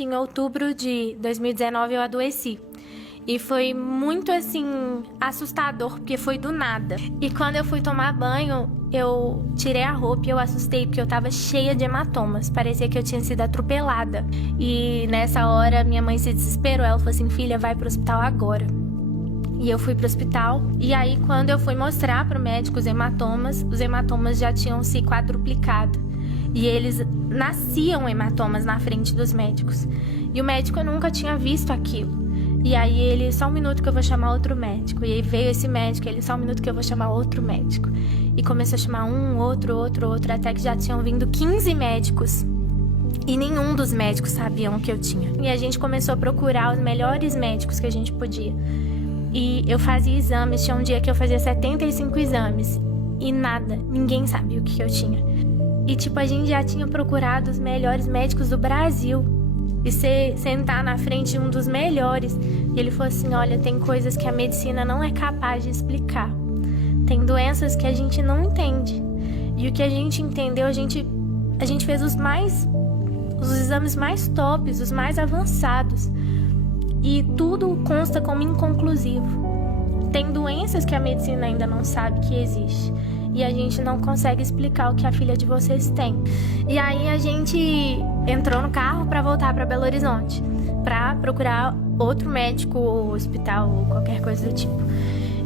Em outubro de 2019 eu adoeci. E foi muito, assim, assustador, porque foi do nada. E quando eu fui tomar banho, eu tirei a roupa e eu assustei, porque eu tava cheia de hematomas. Parecia que eu tinha sido atropelada. E nessa hora, minha mãe se desesperou. Ela falou assim, filha, vai pro hospital agora. E eu fui pro hospital. E aí, quando eu fui mostrar pro médico os hematomas já tinham se quadruplicado. E eles nasciam hematomas na frente dos médicos. E o médico nunca tinha visto aquilo. E aí ele, só um minuto que eu vou chamar outro médico. E aí veio esse médico, ele, só um minuto que eu vou chamar outro médico. E começou a chamar um, outro, até que já tinham vindo 15 médicos. E nenhum dos médicos sabiam o que eu tinha. E a gente começou a procurar os melhores médicos que a gente podia. E eu fazia exames, tinha um dia que eu fazia 75 exames. E nada, ninguém sabia o que eu tinha. E tipo, a gente já tinha procurado os melhores médicos do Brasil. E sentar na frente de um dos melhores. E ele falou assim, olha, tem coisas que a medicina não é capaz de explicar. Tem doenças que a gente não entende. E o que a gente entendeu, a gente fez os exames mais tops, os mais avançados. E tudo consta como inconclusivo. Tem doenças que a medicina ainda não sabe que existe. E a gente não consegue explicar o que a filha de vocês tem. E aí a gente entrou no carro para voltar para Belo Horizonte, para procurar outro médico, ou hospital, ou qualquer coisa do tipo.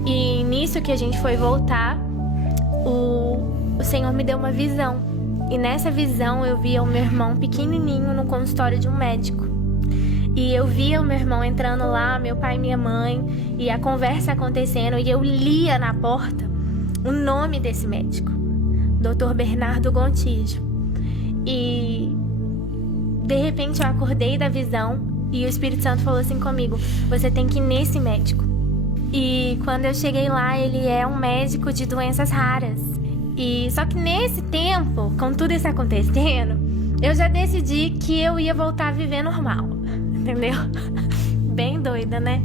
E nisso que a gente foi voltar, o Senhor me deu uma visão. E nessa visão eu via o meu irmão pequenininho no consultório de um médico. E eu via o meu irmão entrando lá, meu pai e minha mãe, e a conversa acontecendo, e eu lia na porta o nome desse médico, Dr. Bernardo Gontijo. E de repente eu acordei da visão e o Espírito Santo falou assim comigo, você tem que ir nesse médico. E quando eu cheguei lá, ele é um médico de doenças raras. E só que nesse tempo, com tudo isso acontecendo, eu já decidi que eu ia voltar a viver normal, entendeu? Bem doida, né?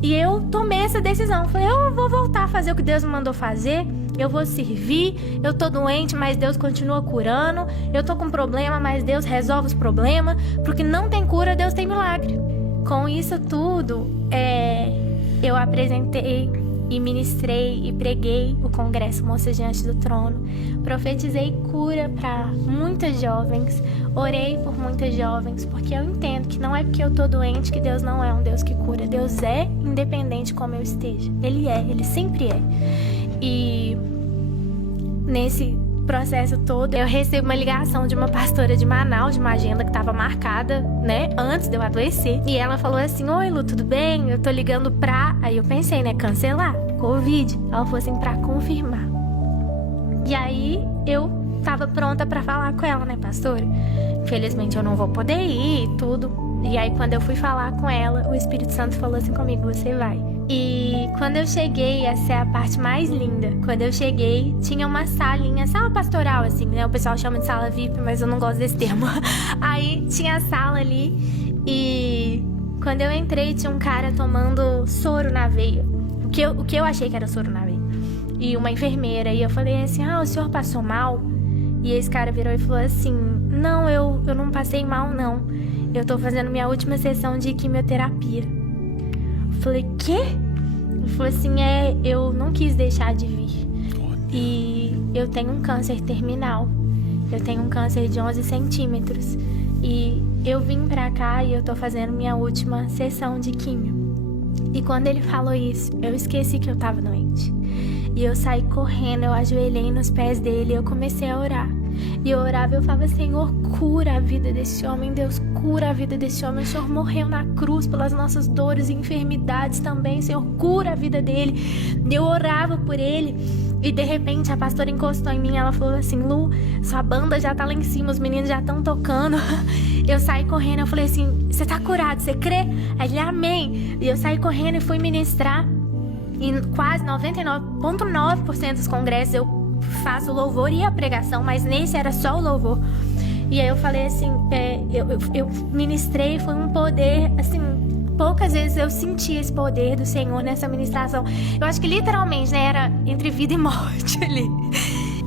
E eu tomei essa decisão. Falei, eu vou voltar a fazer o que Deus me mandou fazer. Eu vou servir. Eu tô doente, mas Deus continua curando. Eu tô com problema, mas Deus resolve os problemas. Porque não tem cura, Deus tem milagre. Com isso tudo, eu apresentei e ministrei e preguei o Congresso Moças Diante do Trono. Profetizei cura para muitas jovens. Orei por muitas jovens, porque eu entendo que não é porque eu tô doente que Deus não é um Deus que cura. Deus é independente como eu esteja. Ele sempre é. E nesse processo todo, eu recebo uma ligação de uma pastora de Manaus, de uma agenda que estava marcada, né, antes de eu adoecer. E ela falou assim, oi Lu, tudo bem? Eu tô ligando pra... Aí eu pensei, né, cancelar, Covid. Ela falou assim, pra confirmar. E aí eu tava pronta pra falar com ela, né, pastora? Infelizmente eu não vou poder ir e tudo. E aí quando eu fui falar com ela, o Espírito Santo falou assim comigo, você vai. E quando eu cheguei, essa é a parte mais linda. Quando eu cheguei, tinha uma salinha, sala pastoral, assim, né? O pessoal chama de sala VIP, mas eu não gosto desse termo. Aí tinha a sala ali e quando eu entrei, tinha um cara tomando soro na veia. O que eu achei que era soro na veia. E uma enfermeira. E eu falei assim, o senhor passou mal? E esse cara virou e falou assim, não, eu não passei mal, não. Eu tô fazendo minha última sessão de quimioterapia. Eu falei, quê? Ele falou assim, eu não quis deixar de vir. E eu tenho um câncer terminal. Eu tenho um câncer de 11 centímetros. E eu vim pra cá e eu tô fazendo minha última sessão de quimio. E quando ele falou isso, eu esqueci que eu tava doente. E eu saí correndo, eu ajoelhei nos pés dele e eu comecei a orar. E eu orava, eu falava, Senhor, cura a vida desse homem, Deus, cura a vida desse homem. O Senhor morreu na cruz pelas nossas dores e enfermidades também, Senhor, cura a vida dele. E eu orava por ele e de repente a pastora encostou em mim, ela falou assim, Lu, sua banda já tá lá em cima, os meninos já estão tocando. Eu saí correndo, eu falei assim, você tá curado, você crê? Aí ele, amém. E eu saí correndo e fui ministrar. E quase 99,9% dos congressos eu faço o louvor e a pregação, mas nesse era só o louvor. E aí eu falei assim, eu ministrei, foi um poder, assim, poucas vezes eu senti esse poder do Senhor nessa ministração. Eu acho que literalmente, né, era entre vida e morte ali.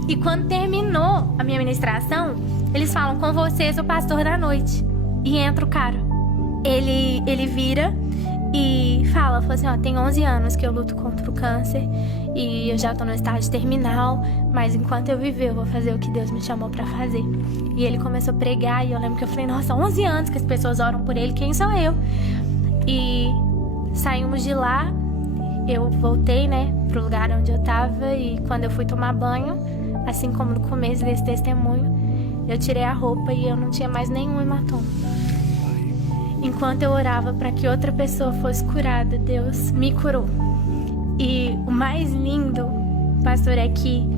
E quando terminou a minha ministração, eles falam, com vocês o pastor da noite. E entra o cara. ele vira e fala assim, ó, tem 11 anos que eu luto contra o câncer e eu já tô no estágio terminal, mas enquanto eu viver eu vou fazer o que Deus me chamou pra fazer. E ele começou a pregar e eu lembro que eu falei, nossa, 11 anos que as pessoas oram por ele, quem sou eu? E saímos de lá, eu voltei, né, pro lugar onde eu tava, e quando eu fui tomar banho, assim como no começo desse testemunho, eu tirei a roupa e eu não tinha mais nenhum hematoma. Enquanto eu orava para que outra pessoa fosse curada, Deus me curou. E o mais lindo, pastor, é que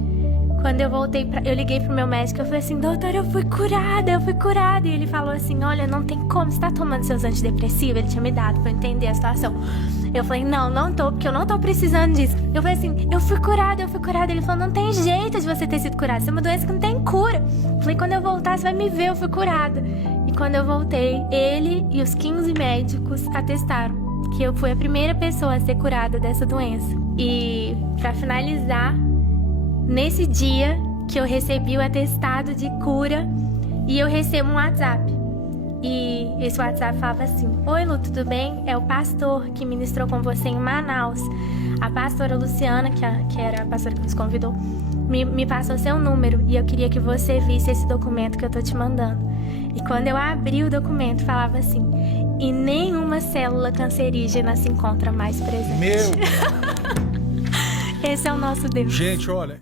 quando eu voltei, eu liguei pro meu médico, eu falei assim, doutor, eu fui curada. E ele falou assim, olha, não tem como, você tá tomando seus antidepressivos? Ele tinha me dado pra eu entender a situação. Eu falei, não tô, porque eu não tô precisando disso. Eu falei assim, eu fui curada. Ele falou, não tem jeito de você ter sido curada, isso é uma doença que não tem cura. Eu falei, quando eu voltar, você vai me ver, eu fui curada. E quando eu voltei, ele e os 15 médicos atestaram que eu fui a primeira pessoa a ser curada dessa doença. E pra finalizar, nesse dia que eu recebi o atestado de cura, e eu recebo um WhatsApp. E esse WhatsApp falava assim, oi Lu, tudo bem? É o pastor que ministrou com você em Manaus. A pastora Luciana, que era a pastora que nos convidou, me passou seu número e eu queria que você visse esse documento que eu tô te mandando. E quando eu abri o documento, falava assim, e nenhuma célula cancerígena se encontra mais presente. Meu! Esse é o nosso Deus. Gente, olha...